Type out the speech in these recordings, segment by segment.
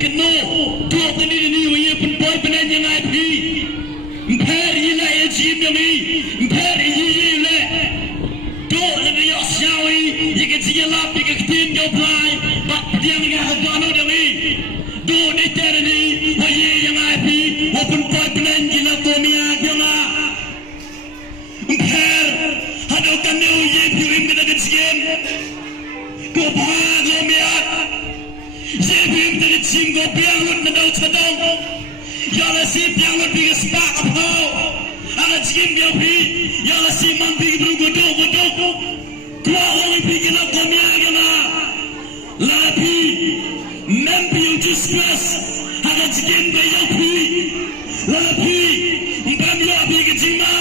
keno tu ni wye boy pena ngai phi mpher yi la ye chi mi mpher yi le to le yo xiawi ye ke chi la pi ke tin yo plai ba diang ga ha no de mi do ni tere ni wye ngai phi open boy pena ngi la to mi a jama mpher hado kanu ye phi mi da ke chi ko ba lo mi a Zebim dari cinggo biang lut na daw chadong yala si biang lut biga spark up how aga jim biang pi yala si man biga bru godok kwa hoi biga na komia gana la pi mem pi yung disgrace aga jim biang pi la pi mbam yo biga jima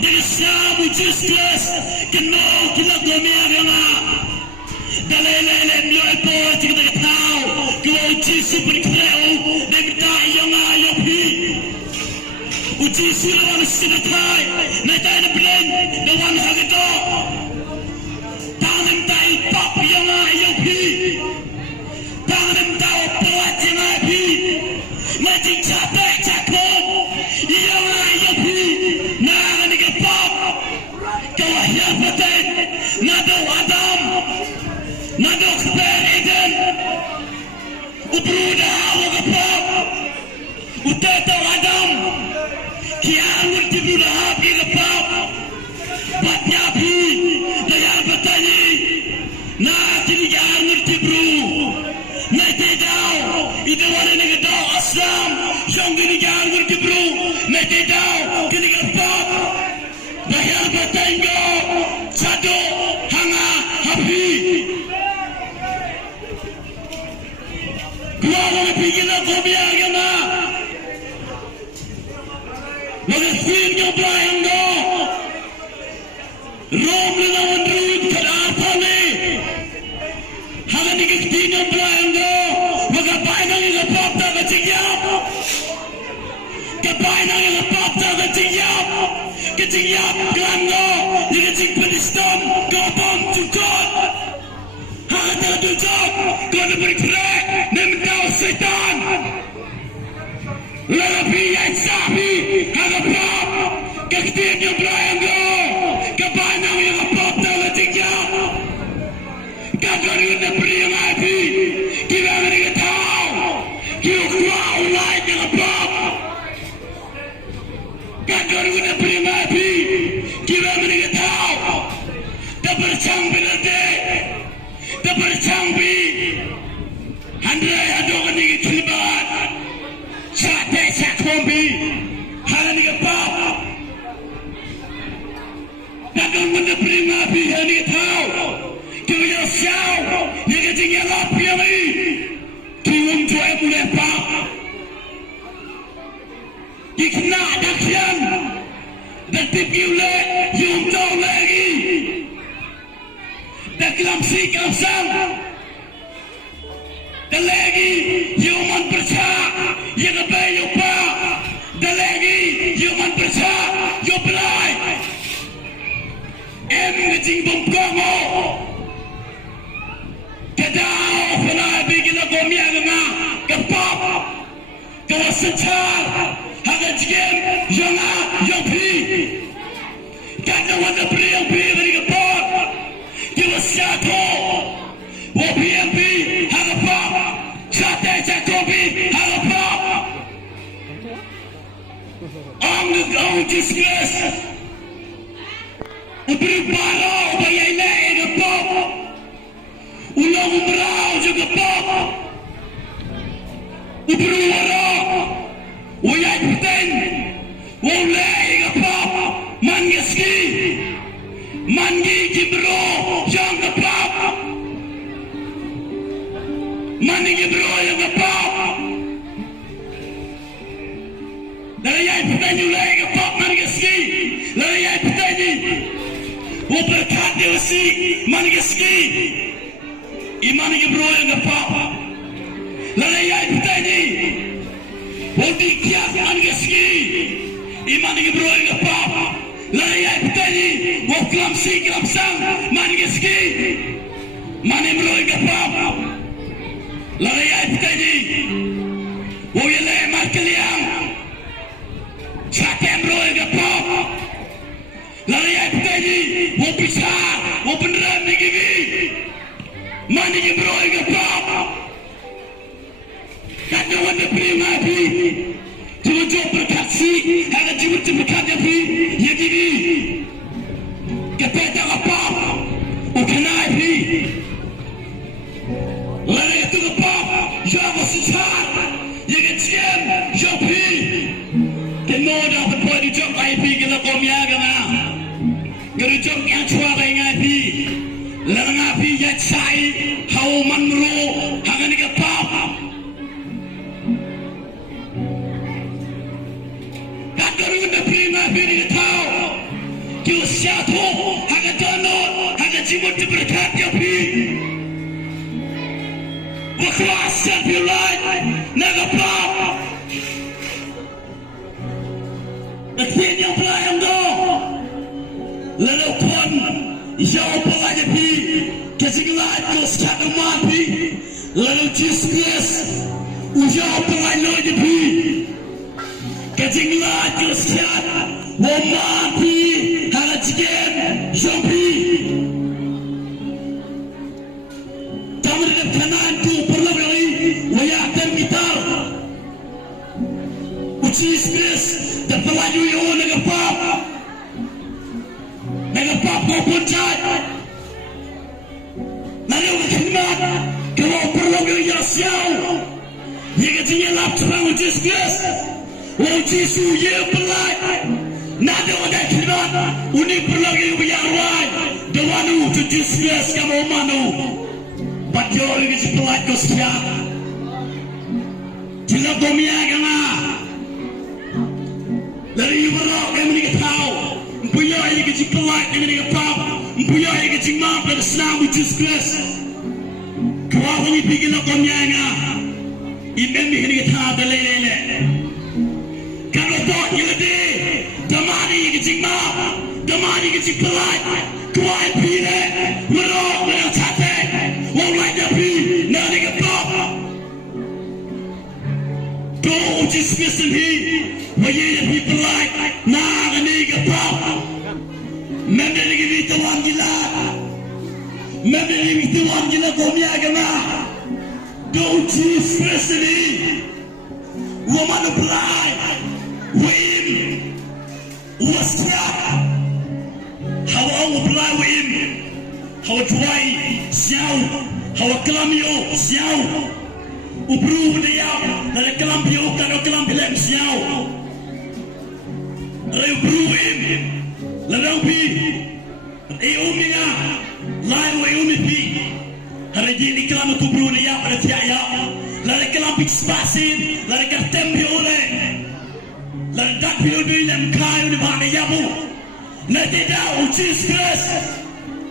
biga sabu disgrace keno kila komia gana dalele myo epo tigda tao uji super kreo demta yanga yopi uji sura wan sinatai na tayo plan the one hagito tangem tayo pop yanga yopi tangem tayo pawat yanga yopi majing chate chako yanga yopi na niga pop kawahya paten nado adam nado kber eden ubruda hawa pop utata adam kiamun tibruda hapi pop batnya pi daya batani na tiligar tibru na tedao idawale ne do aslam shongini gar tibru na tedao kiniga pop daya batango chado hanga hapi Kuala pigila kobia gana, magafin ka bayanggo, rom na wandruid kadapale, hagan ikiktin ang bayanggo, magabay nang ilapap na katingyap, kabay nang ilapap na katingyap ganggo, ikating panistom, kapang tukot, hagan na tutok, kona berikre, Nemdao Satan Lalapi ay sabi Hagapap Kaktin yung Briango Kabanang yung apap na latigya Kagarin na priyang api Kailangan ng tao Kiukwa ulay ng apap Kagarin na priyang api Kailangan ng tao Taparsang binate Taparsang bi Andre adokan ni kilibat Sate sakombi Halan ni kapap Dagang mana prima pi hani tau Kaya siau Ni ketinggian lapi yang ini Kiwum tuai mulai pap Ikna dakian Dan tipi ule Yum tau lagi Daklam si kapsang Dalagi human persa yang abay yung pa Dalagi human persa yung belay ngajing bumkongo Kadao Palay bigil ako miyagama Kapap Kawasanchar Hagajigim yung pi Kagawan na pri ang pi Gani kapap Kiwasyato OPMP Hagapap Sate Jacobi Hagapap Ang disgrace Berubara Bayay na Hagapap Ulang umrao Hagapap Uberuwara Uyay puten Wulay Hagapap Mangaski Mangi Kibro Hagapap Manigi bro yang kapap Lalai petani ulai kapap manigaski Lalai petani Waberkat dewasi manigaski Imanigi bro yang kapap Lalai petani Wadikiak manigaski Imanigi bro yang kapap Lalai petani Waklamsi klamsang manigaski Mani bro yang kapap Lalai petani ni Ibrahim ke papa. Kata wanda prima pi. Cuma jauh berkasi, ada cuma berkata pi. Ya gini. Kepeta apa? Ukenai pi. Lalu itu apa? Jauh secar. Ya kecian. Jauh pi. Kena dapat buat di jauh pi kita komiaga na. Gerujung yang cuaca ingat pi. Lalu ngapi ya cai. Hau manro. Hangan ni kapap. Bini tahu, kau siapa? Haga dono, haga cimut berkat kapi. Berkuasa pilai, naga pap. Tapi yang pelayang do, lalu kon, jauh pelayang pi, kecingan kau sekarang mati, lalu cisbias, jauh pelayang lagi pi, kecingan kau sekarang. Wamati halajigen jambi tamrin kanan tu perlawi wayatan gitar uci space dan pelaju yo negapap maupun cai lalu khidmat kalau perlawi ya siau dia katanya lap terang uci space uci suye pelai nada wadah khidmat uni perlagi biarwan dewanu to dismiss kamu manu batyo lagi sepelat ko siya jila gomiaga na lari yubarok kami ni katao mpuyo lagi sepelat kami ni kapap mpuyo lagi semam pada senam dismiss kawawa ni pigil na gomiaga imembi ni katao dalele kalau tak yelade damani kecima, damani kecik pelai, kuai pile, merok meracate, wong lain tapi nari kepop. Kau uji spesifi, wajib tapi pelai, nari ni kepop. Member lagi tuan gila, member lagi tuan gila komia kena. Kau uji spesifi, woman pelai, win. Wasra hawa au blawim hawa tuai siau hawa kelamio siau ubru dia dari kelambio karo kelambilem siau dari ubruim ladaupi eumina lai wa eumipi hari ini kelam tu ubru dia pada tiaya dari kelambik spasin dari kartembio oleh lantak pilih dalam kayu di mana yabu, nanti dah uji stres,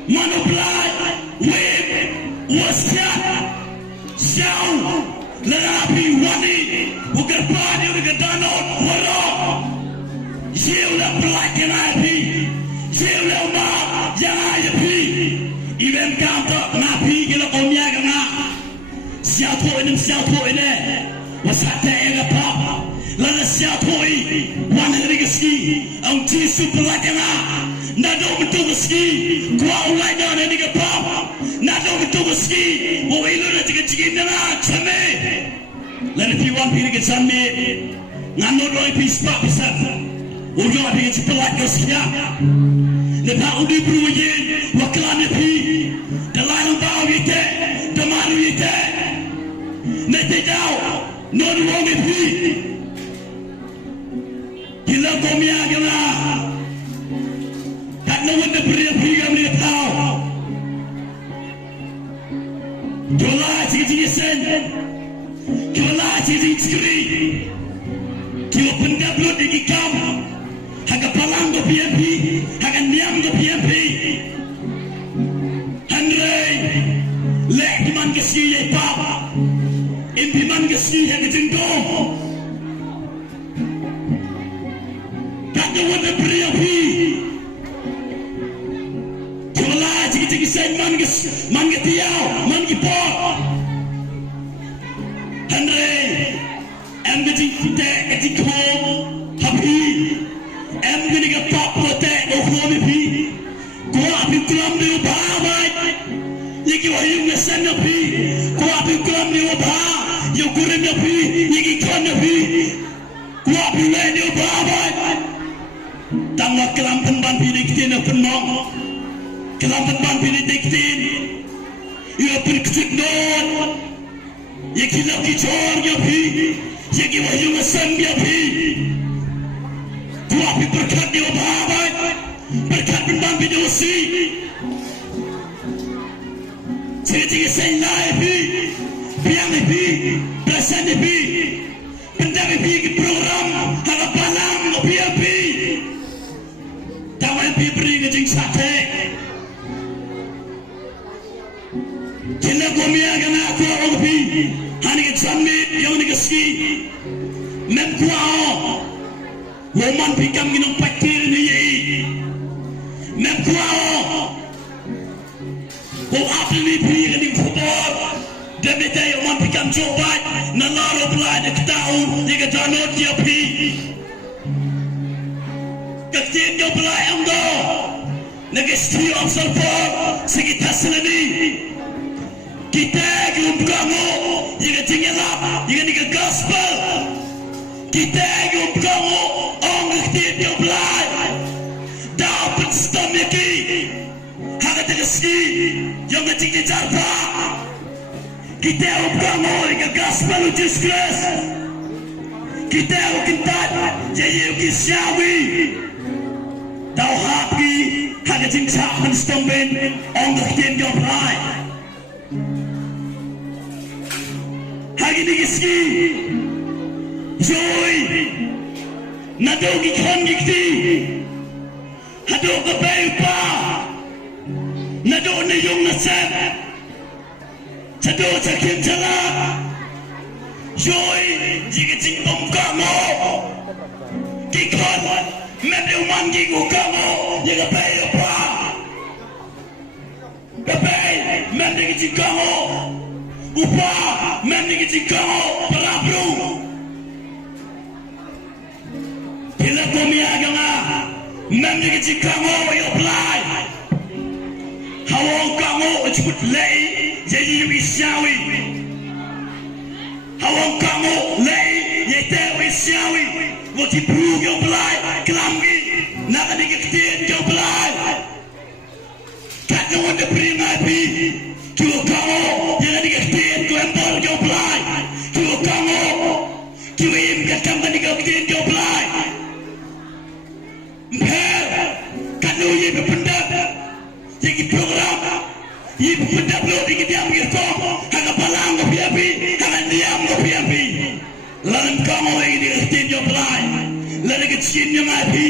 manuplat, web, wasat, siau, lelapi wani, bukan pani bukan danau, warok, siau dah pelajari nabi, siau dah mak yang aja pi, event kantor nabi kalau komia kena, siau tu ini, wasat yang apa? Lana siapoi wana regiski ang tisu pelakana nado betul regiski kwa ulai dana ni kapap nado betul regiski wo ilo na tiga na chame lana piwan pini ke chame ngano roi pispa pisa wo yo pi ke pelak regiski le pa udi bruye waklane pi dalano bawo yite damaru yite nete dau non wonge pi Kila komia kena, tak nak wenda beri kami ni tahu. Jola cici sen, jola cici cikri, kilo pendap lu di kam, haga palang do PMP, haga niam do PMP. Henry, lek man kesi ye papa, impi man kesi yang jenggo. Kata wanda beriapi, jola cici sen man ketiau, man kipot. Henry, em keti kita keti kom, happy, em keti kapap protek, okhomi pi, gua api tuam dia bawa, Yiki wahyu ngasan na pi. Kuapi kuam ni wabha. Yukurim na pi. Yiki kon na pi. Kuapi le ni wabha ba. Tangwa kelam penban pi diktin na penmong. Kelam penban pi diktin. Ia berkecik non. Yiki laki chor ya pi. Yiki wahyu ngasan ya pi. Kuapi berkat ni wabha ba. Berkat penban pi dosi. Jadi saya live, biang live, pelasan live, benda live program harapan PAP, tawan live beri ngejeng sate. Kena komia kena aku orang live, hani ke jamit yang ni keski, memkuah, woman pikam minum pakir ni, memkuah. Kau apa ni pilih ni kubur? Demi dia yang mampikam coba, nalaro belah dia ketahu dia ketanut dia pilih. Ketiin dia belah yang do, negesti observer sekitar seleni. Kita gum kamu, dia ketinggalan, dia ni ke gospel. Kita gum kamu, orang ketiin dia belah, dapat stomaki. Haga tegeski yang ketinggi jarpa kita upamu dengan gospel disgrace kita ukintat jadi ukisyawi tau hapi haga tingsak menstomben onggah kien joblai hagi digiski joy nadogi kongikti hadoga bayupa Nado na yung nasab Chado sa kinjala Joy Jika jingbong ka mo Kikon Mebe umangging ka mo Yaga bayo pa Kapay Mebe gijing ka mo Upa Mebe gijing ka mo Palabro Kila kumiyaga nga Mebe gijing ka mo Yoblay Hawang kamu ceput lei jadi wisyawi. Hawang kamu lei yete wisyawi. Wati bru yo belai kelamgi nak diketin yo belai. Kat no de primapi. Kiu kamu yang diketin yo empor yo belai. Kiu kamu kiu im katam diketin yo belai. Mpel kat no ye pendak. Jadi program ibu benda belum diam gitu hanya palang ke PAP hanya diam ke PAP lalu kamu lagi diketin yo belai lalu kecil yo ngapi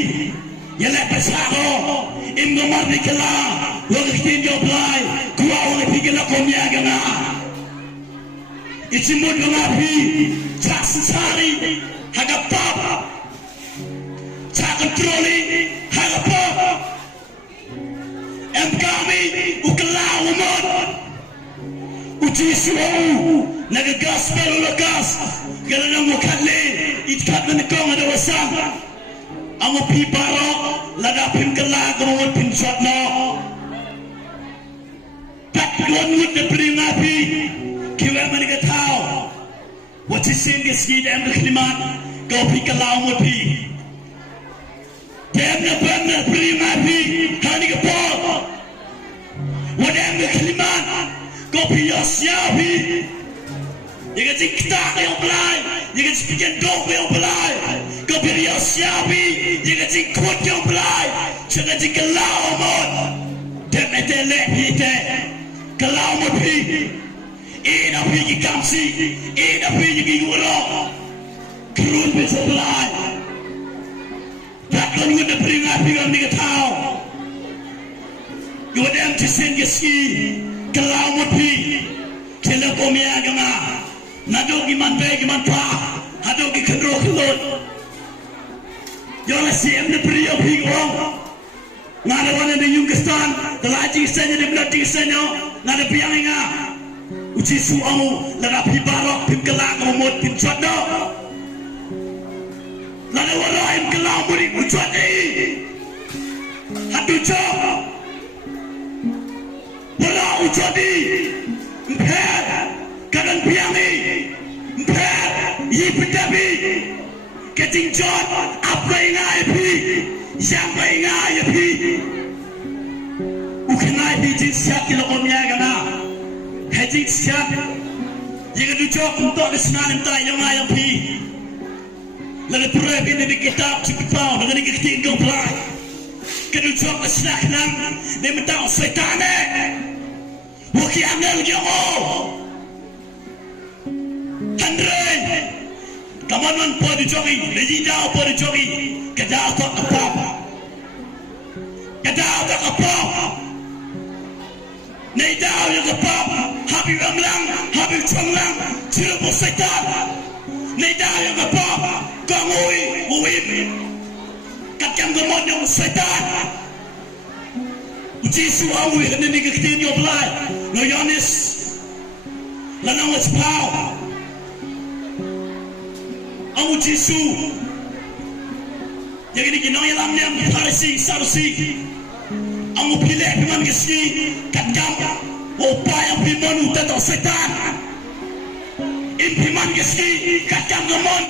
ya lepas aku imgo marni kela lalu ketin yo belai gua orang pikir aku miaga na isimut yo ngapi cak sesari hanya pap cak kontroli hanya pap kami ukelau umur uji suhu naga gospel ulakas kerana mukadli itkat menekong ada wasang amu pibaro lada pim kelah kemudian pim suatno tak duan mut de peringapi kiwa mereka tahu wajib singgi dan berkhidmat kau pi kelau umur pi Demna benar peringapi hani kepol Wadam berkhidmat kopi yasyabi Jika cikta yang belai Jika cipikan dok yang belai Kopi yasyabi Jika cikut yang belai Jika cikelau mod Demna telek hite Kelau mod pi Ina pi kamsi Ina pi giguro Kerun bisa belai Takkan guna peringapi kami ketau Yodam tisen geski Kelau mupi Kela komia gama Nado giman be giman pa Hado gi kendro kelot Yola siam de priyo pingong Ngada wana de Yungistan Telaji senya de belati senya Ngada piang inga Uci suamu Lada pi barok pim kelang Ngomot pim chodo Lada walaim kelau muri Ucuat Hadu cok Walau ujodi mpel kanan piangi mpel yipitabi keting jot apa ingai pi yang ingai pi ukenai pi jin siap kilo omnya kana hejing siap jika dujok untuk kesenangan entah yang ayam pi lalu pura bini di kitab cukup pau dengan di ketinggung pelai kedujok kesenangan dia mentang setan waki angel yogo Andre kamanon po di jogi lejidao po di jogi kadao to apa kadao to apa neidao yung apa habib amlang habib chonglang sila po setan neidao yung apa kangui uwim katyang gamon yung setan Jisu awi kanini kakitin yung belay no yonis lanang was power Amu Jisu yang ini ginong yalam niam Farisi Sarusi Amu pilih piman kesini katkam upaya piman utata setan in piman kesini katkam gamon